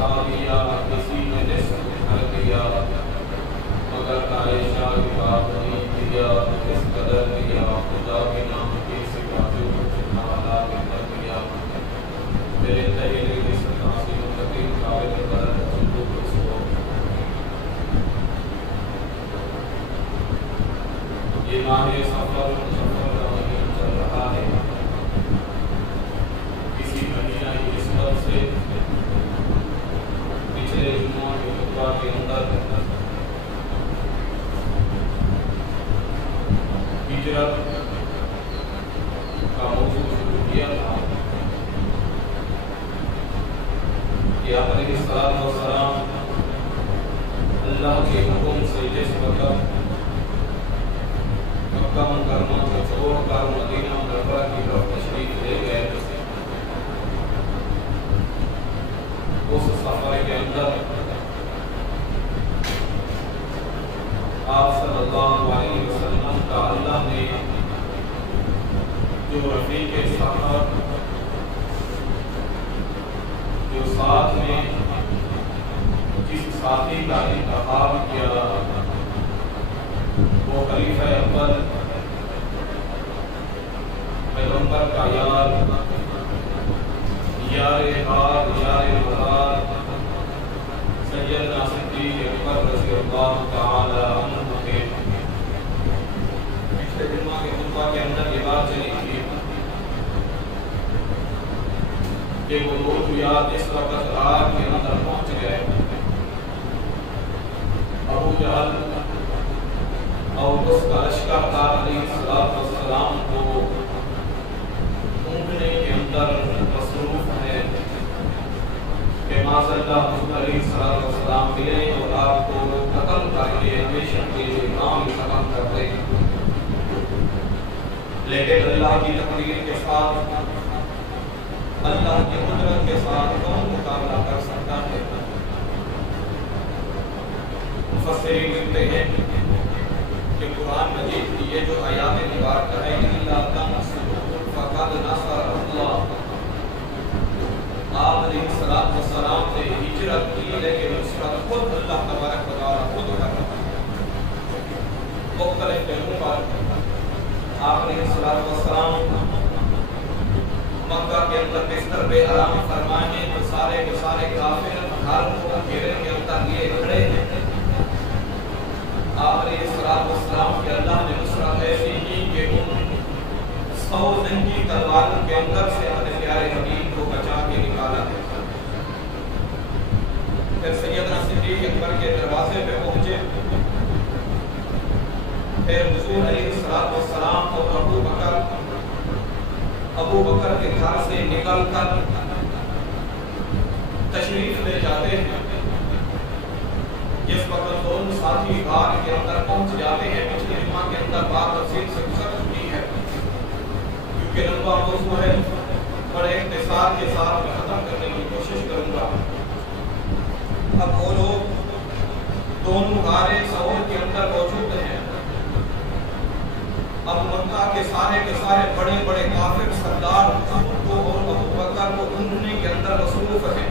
فسا دیا، کسی نے نصف کر دیا، مگر عائشہ کی بات نہیں کیا، اس قدر کیا خدا کے نام کی سوا جو کچھ نالا کر دیا، میرے تحریر کی ستاسی مستقیم قابل قدر سلوک رسو۔ یہ ماہ سفر کا مہینہ چل رہا ہے، کسی مہینہ کی نسبت سے پچھلے جمعہ کے خطبہ کے اندر ہجرت کا موضوع شروع کیا تھا کہ علیہ الصلوۃ والسلام اللہ کے حکم سے جس وقت مکہ مکرمہ کو چھوڑ کر مدینہ منورہ کی طرف تشریف لے گئے، اس سفر کے اندر آپ صلی اللہ علیہ وسلم کا اللہ نے جو رفیق سفر، جو ساتھ میں جس ساتھی کا انتخاب کیا وہ خلیفہ اول پیغمبر کا یار حال یار وفاد سیدنا صدیق اکبر رضی اللہ تعالی عنہ کے پچھلے جمعہ کے خطبہ کے اندر یہ بات چلی تھی کہ وہ لوگ یاد اس وقت آگ کے اندر پہنچ گئے، ابو جہل اور اس کا لشکر علیہ الصلوۃ والسلام کو ڈھونڈنے کے اندر مصروف ہے کہ معاذ اللہ حضور علیہ الصلوۃ والسلام ملے اور آپ کو قتل کر کے ہمیشہ کے لیے کام ختم کر دیں، لیکن اللہ کی تقدیر کے ساتھ، اللہ کی قدرت کے ساتھ کون مقابلہ کر سکتا ہے؟ مفسرین لکھتے ہیں کہ قرآن مجید کی یہ جو آیات مبارکہ ہے اِلَّا تَنْصُرُوهُ فَقَدْ نَصَرَهُ اللَّهُ، آپ علیہ السلام نے ہجرت کی لیکن نصرت خود اللہ تبارک و تعالیٰ خود کر رہا ہے۔ مختلف جگہوں پر آپ علیہ السلام مکہ کے اندر بستر بے آرام فرمانے تو سارے کے سارے کافر گھر کو گھیرے کے اندر لیے کھڑے ہیں، آپ علیہ السلام کے اللہ نے نصرت ایسی کی کہ ان 100 زنگی تلواروں کے اندر سے اپنے پیارے حبیب کو بچا کے نکالا ہے۔ پھر سیدنا صدیق اکبر کے دروازے پہ پہنچے، پھر حضور علیہ السلام اور ابو بکر کے گھر سے نکل کر تشریف لے جاتے ہیں۔ جس وقت دونوں ساتھی غار کے اندر پہنچ جاتے ہیں، پچھلے جمعہ کے اندر بات تفصیل سے گزر چکی ہے کیونکہ لمبا موضوع ہے، بڑے اختصار کے ساتھ میں ختم کرنے کی کوشش کروں گا۔ اب وہ لوگ دونوں غار ثور کے اندر موجود ہیں، اب مکہ کے سارے بڑے بڑے کافر سردار حضور کو اور ابو بکر کو ڈھونڈنے کے اندر مصروف ہیں،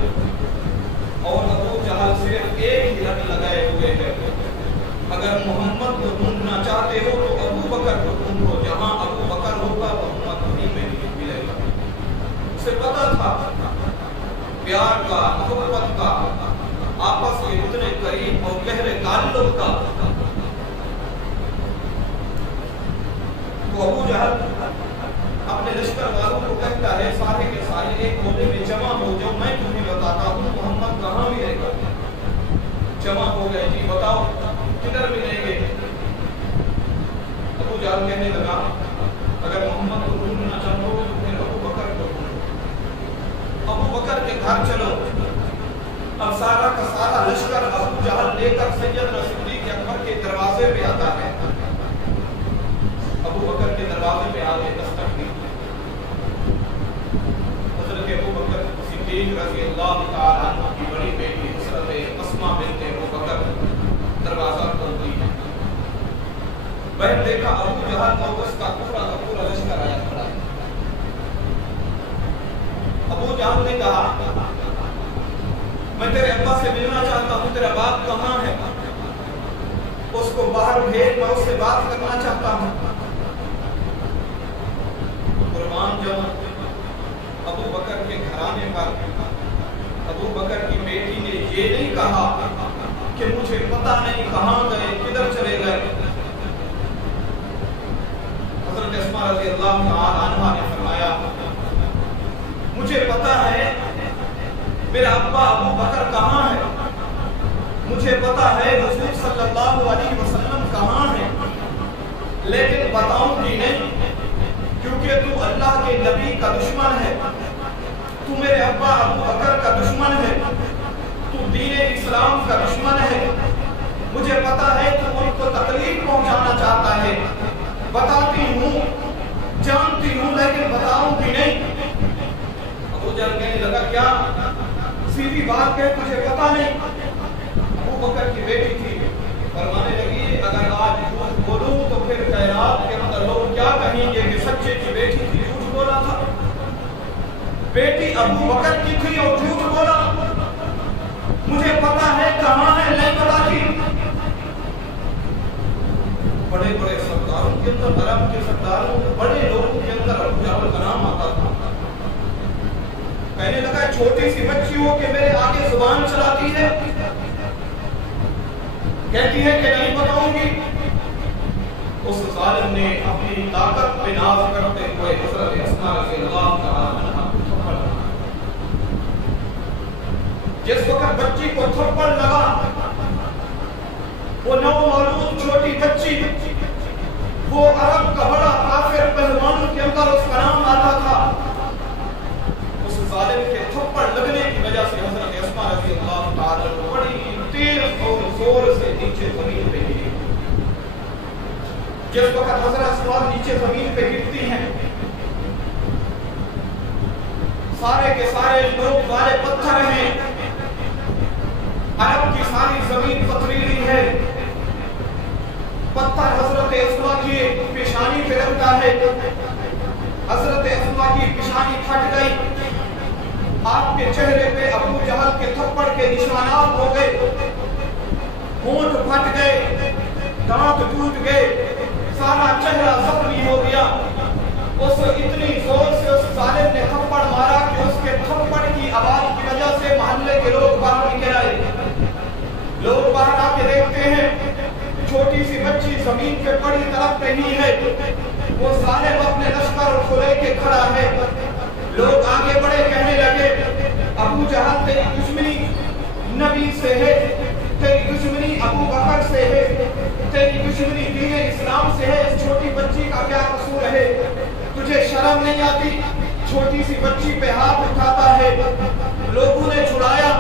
اور ابو جہل صرف ایک ہی رٹ لگائے ہوئے ہیں، اگر محمد کو ڈھونڈنا چاہتے ہو تو ابو بکر کو ڈھونڈو، جہاں ابو بکر ہوگا محمد انہیں میں نہیں ملے گا۔ اسے پتا تھا پیار کا، محبت کا، آپس کے اتنے قریب اور گہرے تعلق کا۔ تو ابو جہل اپنے لشکر والوں کو کہتا ہے سارے کے سارے ایک کونے میں جمع ہو جاؤ، میں تمہیں بتاتا ہوں محمد کہاں ملے گا۔ جمع ہو گئے، جی بتاؤ کدھر ملیں گے؟ ابو جہل کہنے لگا اگر محمد کو ڈھونڈنا چاہو تو پھر ابو بکر کو ڈھونڈو، ابو بکر کے گھر چلو۔ اب سارا کا سارا لشکر ابو جہل لے کر سیدنا صدیق اکبر کے دروازے پہ آتا ہے۔ ابو بکر کے دروازے پہ آگے دستک دی، حضرت ابو بکر صدیق رضی اللہ تعالی عنہ کی بڑی بیٹی حضرت اسماء بنت ابو بکر دروازہ کھولتی ہے۔ میں نے دیکھا ابو جہل اور اس کا پورا لشکر آیا کھڑا ہے۔ ابو جہل نے کہا میں تیرے اس کو باہر بھیج، میں اس سے بات کرنا چاہتا ہوں۔ قربان جاؤں، ابو بکر کے گھرانے پر ابو بکر کی بیٹی نے یہ نہیں کہا کہ مجھے پتہ نہیں کہاں گئے، کدھر چلے گئے۔ حضرت اسماء رضی اللہ تعالی عنہا نے فرمایا مجھے پتہ ہے میرا ابا ابو بکر کہاں ہے، مجھے پتہ ہے حضور صلی اللہ علیہ وسلم کہاں ہے، لیکن بتاؤں گی نہیں، کیونکہ تو اللہ کے نبی کا دشمن ہے، تو میرے ابا ابو بکر کا دشمن ہے، تو دین اسلام کا دشمن ہے، مجھے پتہ ہے تو ان کو تکلیف پہنچانا چاہتا ہے، بتاتی ہوں، جانتی ہوں، لیکن بتاؤں بھی نہیں۔ ابو جہل کہنے لگا کیا؟ سیدھی بات کہ تجھے پتہ نہیں؟ ابو بکر کی بیٹی تھی، فرمانے لگی اگر آج جھوٹ بولوں تو پھر خیرات کے اندر لوگ کیا کہیں گے کہ سچے کی بیٹی تھی، جھوٹ بولا تھا۔ بیٹی ابو بکر کی تھی اور جھوٹ بولا، مجھے پتہ ہے کہاں ہے، نہیں بتاتی۔ بڑے بڑے سرداروں کے اندر، عرب کے سرداروں، بڑے لوگوں کے اندر ابو جہل کا نام آتا تھا۔ کہنے لگا چھوٹی سی بچی ہو کہ میرے آگے زبان چلاتی ہے، کہتی ہے کہ نہیں بتاؤں گی۔ اس ظالم نے اپنی طاقت پہ ناز کرتے ہوئے حضرت اسماء رضی اللہ تعالی عنہا کو تھپڑ لگا۔ جس وقت بچی کو تھپڑ لگا، وہ نومولود چھوٹی بچی، وہ عرب کا بڑا کافر پہلوانوں کے اندر اس کا نام آتا تھا، اس ظالم کے تھپڑ لگنے کی وجہ سے حضرت اسماء رضی اللہ تعالی عنہا بڑی تیز اور زور سے نیچے زمین پہ گری۔ جس وقت حضرت اسماء نیچے زمین پہ گرتی ہیں، سارے کے سارے لوگ والے پتھر ہیں، عرب کی ساری زمین پتھریلی ہے، پتھر حضرت اسماء کی پیشانی پہ لگتا ہے، حضرت اسماء کی پیشانی پھٹ گئی، آپ کے چہرے پہ ابو جہل کے تھپڑ کے نشانات ہو گئے، ہونٹ پھٹ گئے، دانت ٹوٹ گئے، سارا چہرہ زخمی ہو گیا۔ اس اتنی زور سے اس ظالم نے تھپڑ مارا کہ اس کے تھپڑ کی آواز کی وجہ سے محلے کے لوگ باہر نکل آئے۔ لوگ باہر آ کے دیکھتے ہیں چھوٹی سی بچی زمین پہ پڑی طرف نہیں ہے، وہ ظالم اپنے لشکر کو لے کے کھڑا ہے۔ لوگ آگے بڑے کہنے لگے ابو جہل تیری دشمنی نبی سے ہے، تیری دشمنی ابو بکر سے ہے، تیری دشمنی دین اسلام سے ہے، اس چھوٹی بچی کا کیا قصور ہے؟ تجھے شرم نہیں آتی؟ چھوٹی سی بچی پہ ہاتھ اٹھاتا ہے۔ لوگوں نے چھڑایا۔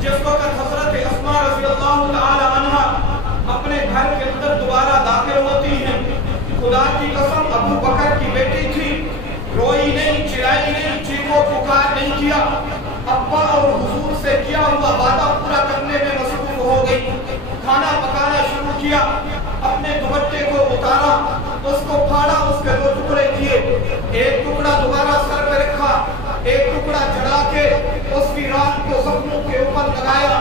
جس وقت حضرت اسماء رضی اللہ تعالی عنہا اپنے گھر کے اندر دوبارہ داخل ہوتی ہیں، خدا کی قسم ابو بکر کی بیٹی تھی، روئی نہیں، چلائی نہیں، چیخو پکار نہیں کیا، ابا اور حضور سے کیا ہوا وعدہ پورا کرنے میں مصروف ہو گئی۔ کھانا پکانا شروع کیا، اپنے دوپٹے کو اتارا، اس کو پھاڑا، اس کے دو ٹکڑے کیے، ایک ٹکڑا دوبارہ سر پہ رکھا، ایک ٹکڑا چڑھا کے اس کی رات کو زخموں کے اوپر لگایا۔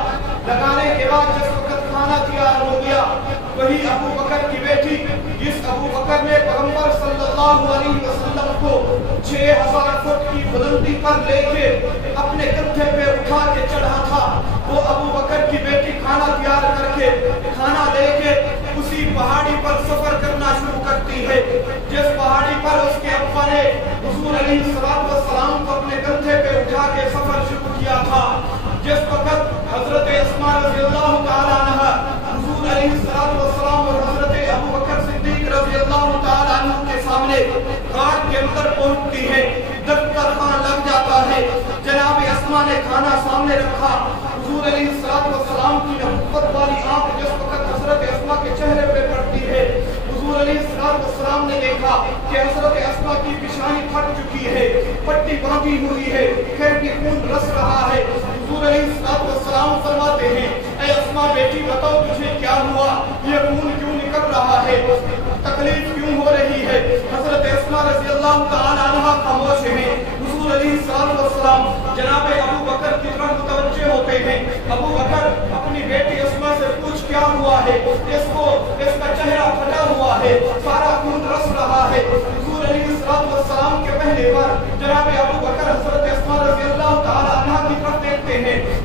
لگانے کے بعد جس وقت کھانا تیار ہو گیا، وہی ابو بکر کی بیٹی، جس ابو بکر نے پیغمبر صلی اللہ علیہ وسلم کو 6000 فٹ کی بلندی پر لے کے اپنے کندھے پہ اٹھا کے چڑھا تھا، وہ ابو بکر کی بیٹی کھانا تیار کر کے کھانا لے کے اسی پہاڑی پر سفر کرنا شروع کرتی ہے، جس پہاڑی پر اس کے ابا نے حضور علیہ السلام کو اپنے کندھے پہ اٹھا کے سفر شروع کیا تھا۔ جس وقت حضرت اسماء رضی اللہ تعالی عنہ حضور علیہ السلام اور حضرت ابو بکر صدیق رضی اللہ تعالی عنہ کے سامنے غار کے اندر پہنچتی ہے، دسترخوان لگ جاتا ہے، جناب اسماء نے کھانا سامنے رکھا، حضور علیہ السلام کی نبوت والی آنکھ جس وقت حضرت اسماء کے چہرے پہ پڑتی ہے، حضور علیہ السلام نے دیکھا کہ حضرت اسماء کی پیشانی پھٹ چکی ہے، پٹی باندھی ہوئی ہے، پھر بھی خون رس رہا ہے۔ حضور علیہ السلام فرماتے ہیں اے اسماء بیٹی بتاؤ تجھے کیا ہوا، یہ خون کیوں نکل رہا ہے، تکلیف کیوں ہو رہی ہے؟ حضرت اسماء رضی اللہ تعالی عنہا خاموش ہیں۔ حضور علیہ السلام جناب ابو بکر کی طرف متوجہ ہوتے ہیں۔ ابو بکر اپنی بیٹی اسماء سے پوچھ کیا ہوا ہے، اس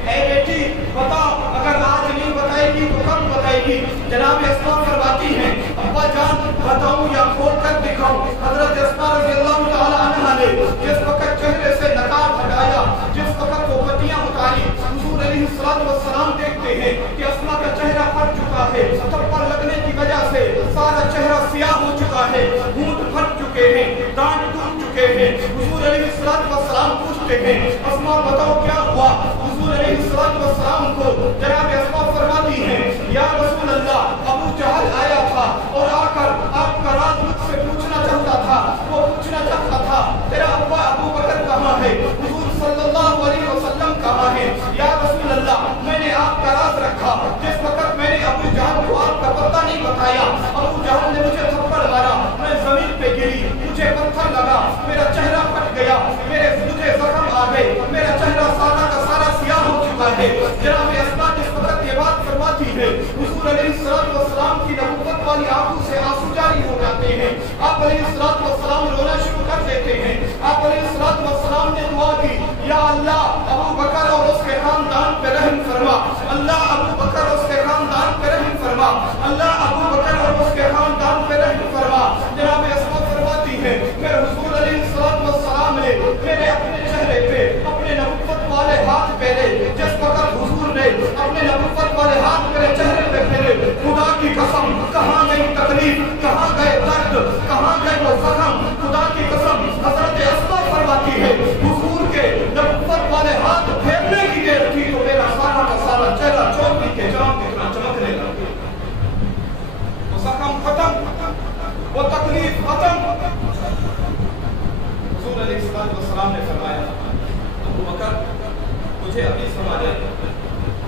اے بیٹی بتا، اگر آج نہیں بتائے گی تو کب بتائے گی؟ جناب اسماء فرماتی ہیں ابا جان بتاؤں یا کھول کر دکھاؤں؟ حضرت اسماء رضی اللہ تعالی عنہا نے جس وقت چہرے سے نقاب ہٹایا، جس وقت وہ پٹیاں اتاری، حضور علیہ السلام دیکھتے ہیں کہ اسماء کا چہرہ پھٹ چکا ہے، تھپڑ لگنے کی وجہ سے سارا چہرہ سیاہ ہو چکا ہے، ہونٹ پھٹ چکے ہیں، دانت ٹوٹ چکے ہیں۔ حضور علیہ السلام پوچھتے ہیں اسماء بتاؤ کیا ہوا؟ حضور علیہ السلام کو جناب اسماء فرماتی ہیں یا رسول اللہ ابو جہل آیا تھا اور آ کر آپ کا راز مجھ سے پوچھنا چاہتا تھا، وہ پوچھنا چاہتا تھا تیرا ابا ابو بکر کہاں ہے؟ حضور صلی اللہ علیہ وسلم کہاں ہے؟ یا رسول اللہ میں نے آپ کا راز رکھا، جس وقت میں نے ابو جہل کو آپ کا پتہ نہیں بتایا، ابو جہل نے مجھے تھپڑ مارا، میں زمین پہ گری، مجھے پتھر لگا، میرا چہرہ پھٹ گیا، مجھے زخم آ گئے، میرا چہرہ سارا کا سارا سیاہ ہو چکا ہے۔ جناب اسماء جس وقت یہ بات فرماتی ہے حضور علیہ السلام کی نبوت والی آنکھوں سے آنسو جاری ہو جاتے ہیں، آپ علیہ السلام رونا شروع کر دیتے ہیں۔ آپ علیہ السلام نے دعا کی یا اللہ ابو بکر اور اس کے خاندان پہ رحم فرما، اللہ ابو بکر اور اس کے خاندان پہ رحم فرما، اللہ ابو بکر اور اس کے خاندان پہ رحم فرما۔ جناب اسماء فرماتی ہے میرے حضور علیہ السلام نے میرے اپنے چہرے پہ اپنے نبوت والے ہاتھ پھیرے، جس وقت حضور نے اپنے نبوت والے ہاتھ میرے چہرے پہ پھیرے، خدا کی قسم کہاں گئی تکلیف، کہاں گئے درد، کہاں گئے وہ زخم؟ خدا کی قسم حضرت اسماء فرماتی ہے حضور کے نبوت والے ہاتھ پھیرنے کی دیر تھی تو میرا سارا کا سارا چہرہ چوکی کے جام کی طرح چمکنے لگا، وہ زخم ختم، وہ تکلیف ختم۔ حضور علیہ السلام نے فرمایا ابو بکر مجھے ابھی سمجھ آیا،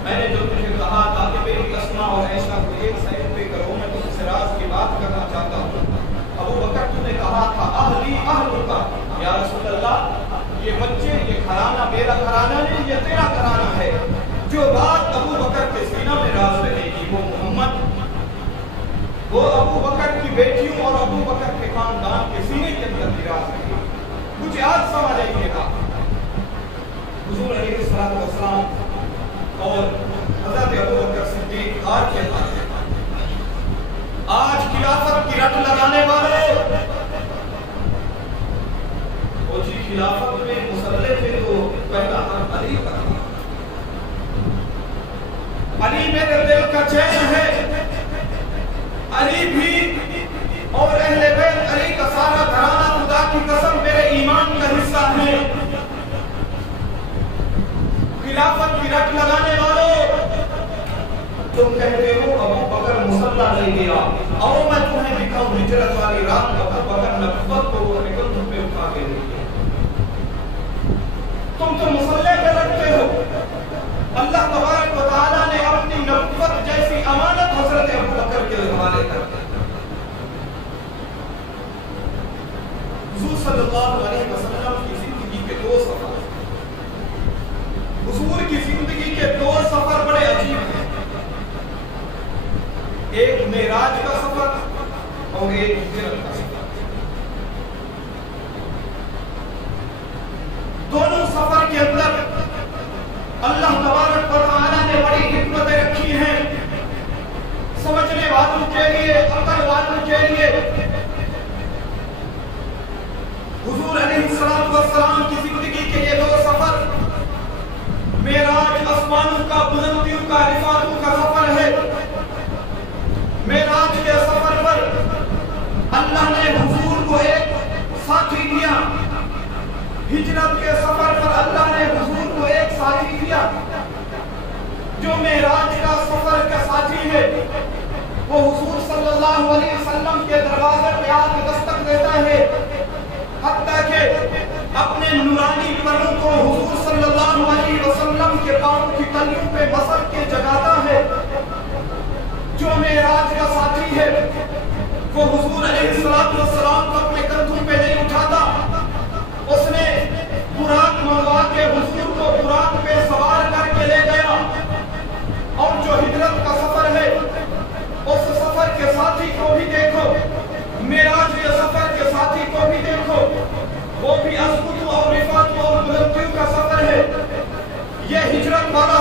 میں نے جو تجھے کہا تھا کہ میری اسماء اور عائشہ کو ایک سائڈ پہ کرو، میں تم سے راز کی بات کرنا چاہتا ہوں۔ ابو بکر تو نے کہا تھا اہلی اہلک یا رسول اللہ، یہ بچے یہ گھرانہ میرا گھرانہ نہیں، یہ تیرا گھرانہ ہے۔ جو بات ابو بکر کے سینہ میں راز رہے گی وہ محمد، وہ ابو بکر کی بیٹیوں اور ابو بکر کے خاندان کے سینے کے اندر بھی راز رہے گی۔ مجھے آج سمجھ آئیے گا حضور علیہ السلام اور حضرت ابو بکر صدیق آج کیا بات ہے؟ آج خلافت کی رٹ لگانے والے وہ جی خلافت میں مسلح تھے تو پہلا حق علی کا تھا، علی میرے دل کا چین ہے، علی بھی اور اہل بیت علی کا سارا گھرانہ خدا کی قسم میرے ایمان کا حصہ ہے۔ خلافت کی رٹ لگانے والوں تم کہتے ہو ابو بکر مسلح نہیں گیا، اور میں تمہیں دکھاؤں ہجرت والی رات ابو بکر نبوت کو وہ اپنے کندھوں پہ اٹھا کے لے گیا۔ تم تو مسلح پہ رکھتے ہو، اللہ تبارک و تعالیٰ نے اپنی نبوت جیسی امانت حضرت ابو بکر کے حوالے کر دی۔ حضور صلی اللہ علیہ وسلم کی زندگی کے دو سفر، حضور کی زندگی کے دو سفر بڑے عجیب ہیں، ایک معراج کا سفر اور ایک ہجرت کا سفر۔ دونوں سفر کے اندر اللہ تبارک و تعالیٰ نے بڑی حکمتیں رکھی ہیں سمجھنے والوں کے لیے، عقل والوں کے لیے۔ حضور علیہ السلام کی زندگی کے یہ دو سفر، معراج آسمانوں کا، بلندیوں کا، رفعتوں کا سفر ہے۔ معراج کے سفر پر اللہ نے حضور کو ایک ساتھی دیا، ہجرت کے سفر پر اللہ نے حضور کو ایک ساتھی دیا۔ جو معراج کا سفر کا ساتھی ہے وہ حضور صلی اللہ علیہ وسلم کے دروازے پہ آ کے دستک دیتا ہے، حتیٰ کہ اپنے نورانی پروں کو حضور صلی اللہ علیہ وسلم کے پاؤں کی تلیوں پہ بسر کے جگاتا ہے۔ جو معراج کا ساتھی ہے وہ حضور علیہ السلام کو اپنے کندھوں پہ نہیں اٹھاتا، اس نے براق منگوا کے حضور کو براق پہ سوار کر کے لے گیا۔ اور جو ہجرت کا سفر ہے اس سفر کے ساتھی کو بھی دیکھو، معراج کے سفر کے ساتھی کو بھی دیکھو، وہ بھی عظمتوں اور رفعتوں اور بلندیوں کا سفر ہے۔ یہ ہجرت والا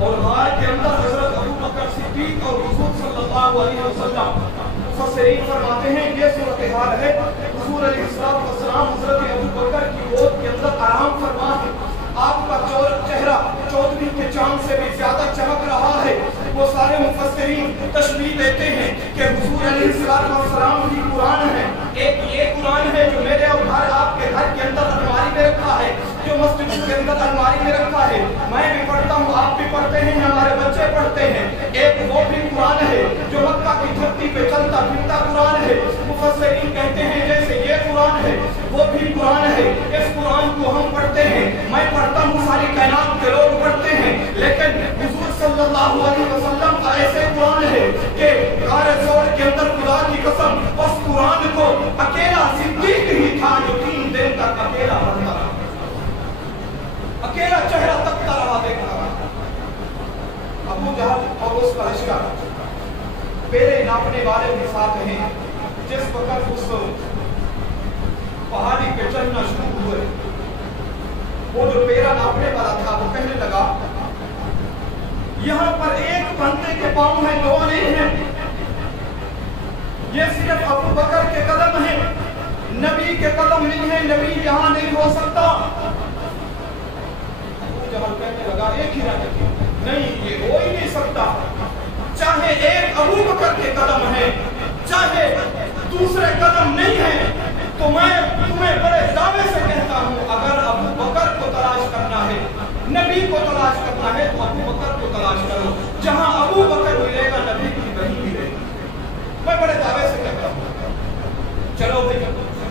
اور غار کے اندر حضرت ابو بکر صدیق اور حضور صلی اللہ علیہ وسلم مفسرین فرماتے ہیں یہ صورتحال ہے. حضور علیہ السلام حضرت ابو بکر کی گود کے اندر آرام فرما ہے. آپ کا چہرہ چودھری کے چاند سے بھی زیادہ چمک رہا ہے. وہ سارے مفسرین تشبیہ دیتے ہیں کہ حضور علیہ السلام کی قرآن ہے. ایک یہ قرآن ہے جو میرے اور آپ کے گھر کے اندر الماری میں رکھا ہے, جو مسجد کے اندر الماری میں رکھا ہے. میں بھی پڑھتا ہوں, آپ بھی پڑھتے ہیں, ہمارے بچے پڑھتے ہیں. ایک وہ بھی قرآن ہے جو مکہ کی دھرتی پہ چلتا پھرتا قرآن ہے. مفسرین کہتے ہیں جیسے یہ قرآن ہے وہ بھی قرآن ہے. اس قرآن کو ہم پڑھتے ہیں, میں پڑھتا ہوں, ساری کائنات کے لوگ پڑھتے ہیں, لیکن حضور صلی اللہ علیہ وسلم کا ایسے قرآن ہے کہ غار ثور کے اندر خدا کی قسم اس قرآن کو اکیلا صدیق ہی تھا جو 3 دن تک اکیلا پڑھتا رہا, اکیلا چہرہ تکتا رہا, دیکھتا رہا. ابو جہل اور اس کا لشکر پیرے ناپنے والے کے ساتھ ہیں. جس وقت اس پہاڑی پہ چڑھنا شروع ہوئے, وہ جو پیرا ناپنے والا تھا وہ کہنے لگا یہاں پر ایک بندے کے پاؤں ہیں, 2 نہیں ہیں. یہ صرف ابو بکر کے قدم ہیں, نبی کے قدم نہیں ہیں, نبی یہاں نہیں ہو سکتا. ابو جہل کہنے لگا ایک ہی رکھتی نہیں, یہ ہو ہی نہیں سکتا. چاہے ایک ابو بکر کے قدم ہیں, چاہے دوسرے قدم نہیں ہیں, تو میں تمہیں بڑے دعوے سے کہتا ہوں اگر ابو بکر کو تلاش کرنا ہے, نبی کو تلاش کرنا ہے, تو ابو بکر کو تلاش کرو. جہاں ابو بکر ملے گا نبی کی وہی ملے گا. میں بڑے دعوے سے کہتا ہوں. چلو بھائی,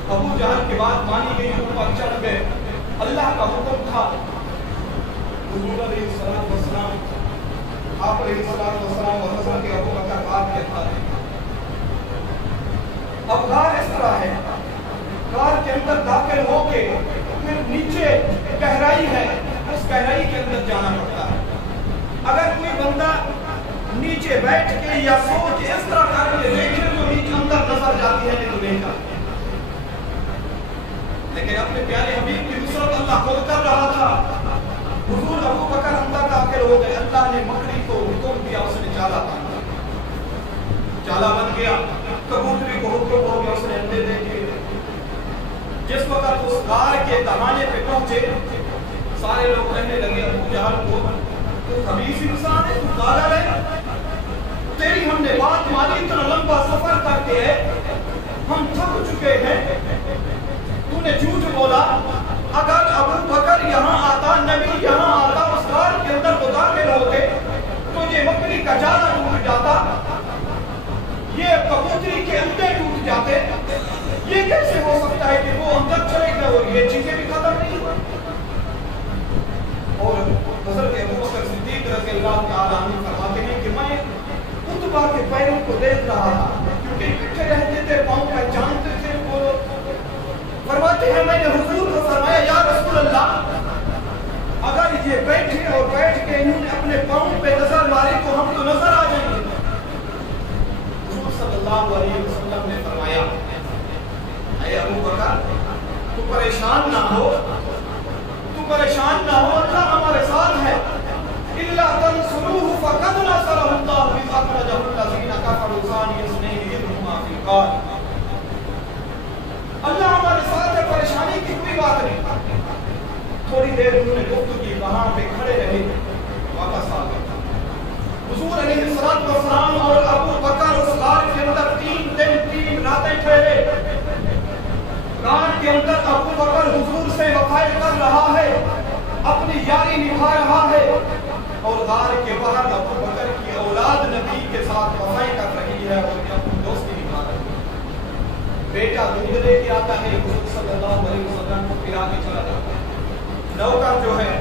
ابو جہل کی بات مانی گئی, اوپر چڑھ گئے. اللہ کا حکم تھا. حضور علیہ السلام آپ علیہ السلام اور حضرت ابو بکر بات کے تھا. اب غار اس طرح ہے, غار کے اندر داخل ہو کے پھر نیچے گہرائی ہے, اس گہرائی کے اندر جانا پڑتا ہے. اگر کوئی بندہ نیچے بیٹھ کے یا سو کے اس طرح کر کے دیکھے تو نیچے اندر نظر جاتی ہے, نہیں تو نہیں جاتی. لیکن اپنے پیارے حبیب کی نصرت اللہ خود کر رہا تھا. حضور ابو بکر اندر داخل ہو گئے. اللہ نے مکڑی کو حکم دیا, اس نے چالا بن گیا, چالا بن گیا. کبوتری کو حکم ہو گیا, اس نے انڈے دے دیے. جس وقت اس غار کے دہانے پہ پہنچے, سارے لوگ کہنے لگے ابو جہل کو تو خبیث انسان ہے, تو پاگل ہے, تیری ہم نے بات مانی, اتنا لمبا سفر کرتے ہیں, ہم تھک چکے ہیں, تو نے جھوٹ بولا. اگر ابو بکر یہاں آتا, نبی یہاں آتا, اس غار کے اندر وہ داخل ہوتے, تو یہ مکڑی کا جالا ٹوٹ جاتا, یہ کبوتری کے انڈے ٹوٹ جاتے. یہ کیسے ہو سکتا ہے کہ وہ اندر چلے گئے اور یہ چیزیں بھی ختم نہیں ہوئی. اور حضرت ابو بکر صدیق رضی اللہ تعالیٰ عنہ فرماتے ہیں کہ میں عتبہ کے پیروں کو دیکھ رہا تھا, کیونکہ پٹھے رہتے تھے, پاؤں پہچانتے تھے. وہ فرماتے ہیں میں نے حضور کو فرمایا یا رسول اللہ, اگر یہ بیٹھے اور بیٹھ کے انہوں نے اپنے پاؤں پہ نظر ماری تو ہم تو نظر آ جائیں گے. حضور صلی اللہ علیہ وسلم نے فرمایا اے ابو بکر تو پریشان نہ ہو, تو پریشان نہ ہو, اللہ ہمارے ساتھ ہے. الا تنصروه فقد نصره الله اذ اخرجه الذين كفروا ثاني اثنين اذ هما في الغار. اللہ ہمارے ساتھ ہے, پریشانی کی کوئی بات نہیں. تھوڑی دیر انہوں نے گفتگو کی, وہاں پہ کھڑے رہے, واپس آ گئے. حضور علیہ السلام اور ابو بکر اس غار کے اندر 3 دن 3 راتیں ٹھہرے. غار کے اندر ابو بکر حضور سے وفائی کر رہا ہے, اپنی یاری نبھا رہا ہے, اور غار کے باہر ابو بکر کی اولاد نبی کے ساتھ وفائی کر رہی ہے اور اپنی دوستی نبھا رہی ہے. بیٹا دودھ لے کے آتا ہے, حضور صلی اللہ علیہ وسلم کو پلا کے چلا جاتا ہے. نوکر جو ہے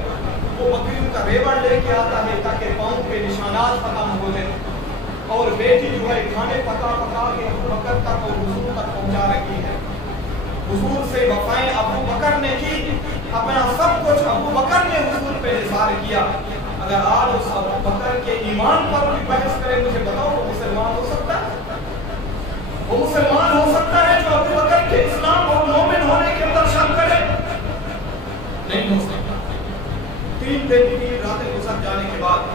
وہ بکریوں کا ریوڑ لے کے آتا ہے تاکہ پاؤں پہ نشانات ختم ہو جائیں, اور بیٹی جو ہے کھانے پکا پکا کے ابو بکر تک اور حضور تک پہنچا رہی ہے. حضور سے وفائیں ابو بکر نے کی, اپنا سب کچھ ابو بکر نے حضور پہ نثار کیا. اگر آج اس ابو بکر کے ایمان پر بھی بحث کرے, مجھے بتاؤ وہ مسلمان ہو سکتا ہے؟ وہ مسلمان ہو سکتا ہے جو ابو بکر کے اسلام اور مومن ہونے کے اندر شک کرے؟ نہیں ہو سکتا. 3 دن 3 راتیں گزر جانے کے بعد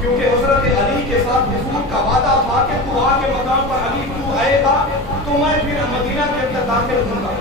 کیونکہ حضرت علی کے ساتھ حضور کا وعدہ تھا کہ تو کے مقام پر علی تو آئے گا تو میں پھر مدینہ کے اندر داخل ہوں گا۔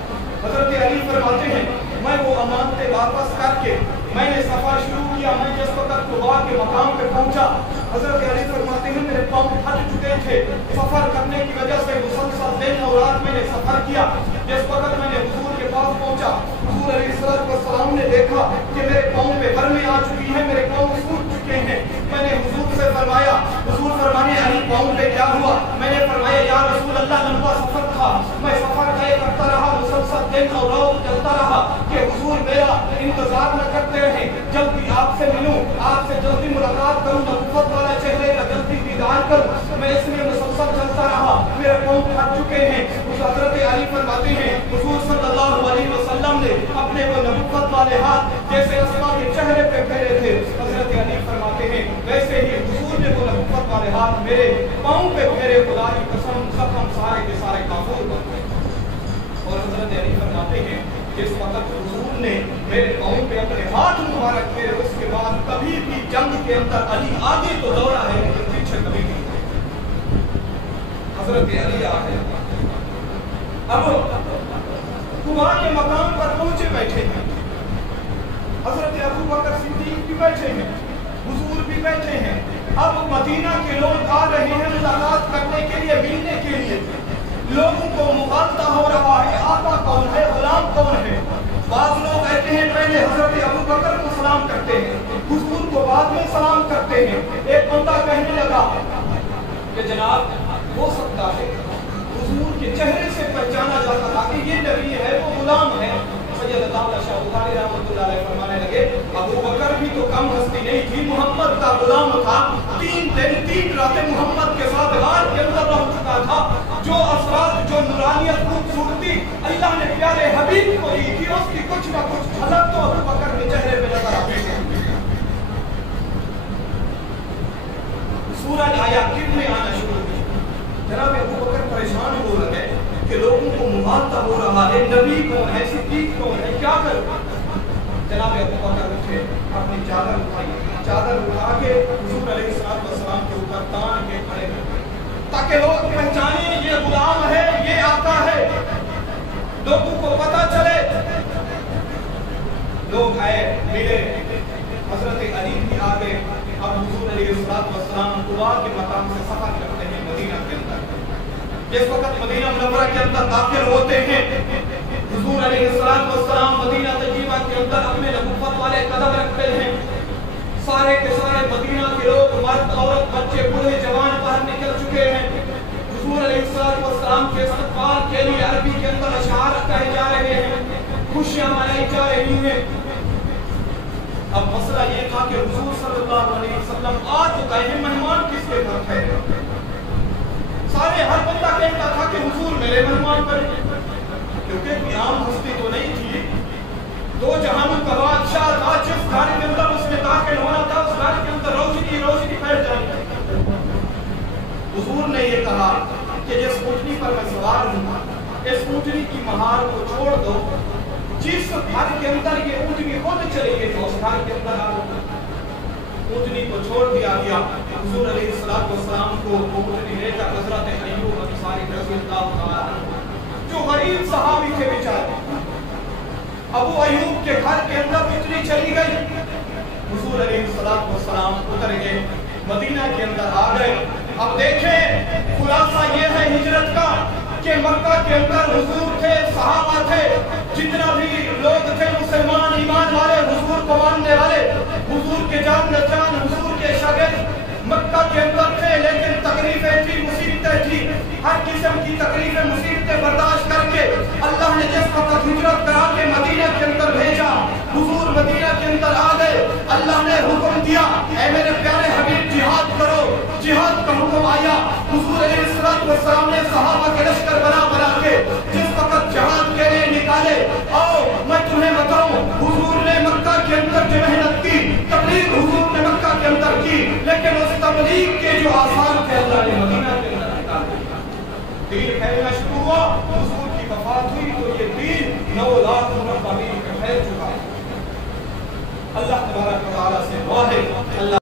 حضرت علی فرماتے ہیں میں وہ امانتیں واپس کر کے میں نے سفر شروع کیا۔ میں جس وقت طوبا کے مقام پہ پہنچا، حضرت علی فرماتے ہیں میرے پاؤں پھٹ چکے تھے، سفر کرنے کی وجہ سے مسلسل دن اور رات میں نے سفر کیا۔ جس وقت میں نے حضور کے پاس پہنچا، حضور علیہ السلام نے دیکھا کہ میرے پاؤں پہ گرمی آ چکی ہے، میرے پاؤں سوکھ چکے ہیں۔ میں نے حضور سے فرمایا، حضور فرمانے علی پاؤں پہ کیا ہوا؟ میں نے فرمایا یا رسول اللہ لمبا سفر تھا، میں سفر طے کرتا رہا، مسلسل دن اور رات چلتا رہا کہ حضور میرا انتظار نہ کرتے رہے، جلدی آپ سے ملوں، آپ سے جلدی ملاقات کروں، نبوت والا چہرے کا جلدی دیدار کروں، میں اس لیے مسلسل چلتا رہا، میرے پاؤں پھٹ چکے ہیں۔ اس حضرت علی فرماتے ہیں حضور صلی اللہ علیہ وسلم نے اپنے وہ نبوت والے ہاتھ جیسے اسما کے چہرے پہ پھیرے تھے، حضرت علی فرماتے ہیں ویسے ہی حضور نے وہ نبوت والے ہاتھ میرے پاؤں پہ پھیرے، خدا کی قسم زخم سارے کے سارے کافور بن گئے۔ اور حضرت علی فرماتے ہیں جس وقت حضور نے میرے پاؤں پہ اپنے ہاتھ مبارک پھیرے، اس کے بعد کبھی بھی جنگ کے اندر علی آگے تو دوڑا ہے لیکن پیچھے کبھی نہیں۔ حضرت علی آ گئے، اب طوبا کے مقام پر پہنچے بیٹھے ہیں، حضرت ابو بکر صدیق بھی بیٹھے ہیں، حضور بھی بیٹھے ہیں۔ اب مدینہ کے لوگ آ رہے ہیں ملاقات کرنے کے لیے، ملنے کے لیے، لوگوں کو مغالطہ ہو رہا ہے آقا کون ہے، غلام کون ہے۔ بعض لوگ کہتے ہیں پہلے حضرت ابو بکر کو سلام کرتے ہیں، حضور کو بعد میں سلام کرتے ہیں۔ ایک بندہ کہنے لگا کہ جناب ہو سکتا ہے حضور کے چہرے سے پہچانا جاتا تھا کہ یہ نبی ہے، وہ غلام ہے۔ سید عطا شاہ بخاری رحمۃ اللہ علیہ فرمانے لگے ابو بکر بھی تو کم ہستی نہیں تھی، محمد کا غلام تھا، 3 دن 3 راتیں محمد کے ساتھ غار کے اندر رہ چکا تھا۔ جو اسرار، جو نورانیت، خوبصورتی اللہ نے پیارے حبیب کو دی تھی، اس کی کچھ نہ کچھ جھلک تو ابو بکر کے چہرے پہ نظر آتی ہے۔ سورج آیا، کرنیں آنا شروع ہوئی، جناب ابو بکر پریشان ہو رہے کہ لوگوں کو مغالطہ ہو رہا ہے، نبی کون ہے، صدیق کون ہے، کیا کروں؟ جناب ابو بکر اٹھے، اپنی چادر اٹھائی، چادر اٹھا کے حضور علیہ السلام کے اوپر تان کے کھڑے ہوئے تاکہ لوگ پہچانیں یہ غلام ہے، یہ آقا ہے، لوگوں کو پتہ چلے۔ لوگ آئے، ملے، حضرت علی بھی آ گئے۔ اب حضور علیہ السلام طوبا کے مقام سے سفر کرتے ہیں مدینہ کے اندر۔ جس وقت مدینہ منورہ کے اندر داخل ہوتے ہیں، حضور علیہ السلام مدینہ طیبہ کے اندر اپنے نبوت والے قدم رکھتے ہیں۔ سارے کے سارے مدینہ کے لوگ، مرد، عورت، بچے، بوڑھے، جوان باہر نکل چکے ہیں۔ حضور علیہ السلام کے استقبال کے لیے عربی کے اندر اشعار کہے جا رہے ہیں، خوشیاں منائی جا رہی ہیں۔ اب مسئلہ یہ تھا کہ حضور صلی اللہ علیہ وسلم آ تو گئے ہیں، مہمان کس کے گھر ٹھہرے؟ سارے ہر بندہ کہتا تھا کہ حضور میرے مہمان پر، کیونکہ کوئی عام ہستی تو نہیں تھی، 2 جہانوں کا بادشاہ تھا، جس گھر کے اندر اس نے داخل ہونا تھا اس گھر کے اندر روشنی روشنی پھیل جائے۔ حضور نے یہ کہا کہ جس اونٹنی پر میں سوار ہوں، اس اونٹنی کی مہار کو چھوڑ دو، جس گھر کے اندر یہ اونٹنی خود چلی گئی تو اس گھر کے اندر آ گئی۔ اونٹنی کو چھوڑ دیا گیا۔ حضور علیہ السلام کو اونٹنی لے کر حضرت ایوب انصاری رضی اللہ عنہ جو غریب صحابی تھے بیچارے، ابو ایوب کے گھر کے اندر اونٹنی چلی گئی۔ حضور علیہ السلام اتر گئے، مدینہ کے اندر آ گئے۔ اب دیکھیں خلاصہ یہ ہے ہجرت کا کہ مکہ کے اندر حضور تھے، صحابہ تھے، جتنا بھی لوگ تھے مسلمان ایمان والے، حضور کو ماننے والے، حضور کے جان نجان، حضور کے شاگرد مکہ کے اندر تھے، لیکن تکلیفیں تھی، مصیبتیں تھی، ہر قسم کی تکلیفیں مصیبتیں برداشت کر کے اللہ نے جس وقت ہجرت کرا کے مدینہ کے اندر بھیجا، حضور مدینہ کے اندر آ گئے۔ اللہ نے حکم دیا اے میرے پیارے حبیب جہاد کرو، جہاد کا حکم آیا۔ حضور علیہ السلام نے صحابہ کے لشکر بنا کے جس وقت جہاد کے لیے نکالے، آؤ میں تمہیں بتاؤں حضور نے مکہ کے اندر جو محنت کی، تبلیغ حضور نے مکہ کے اندر کی، لیکن اس تبلیغ کے جو آثار تھے اللہ نے مدینہ کے اندر نکالے۔ دین پھیلنا شروع ہوا، حضور کی وفات ہوئی تو یہ دین 9 لاکھ مربع میل پھیل چکا ہے۔ اللہ تبارک و تعالیٰ سے دعا ہے اللہ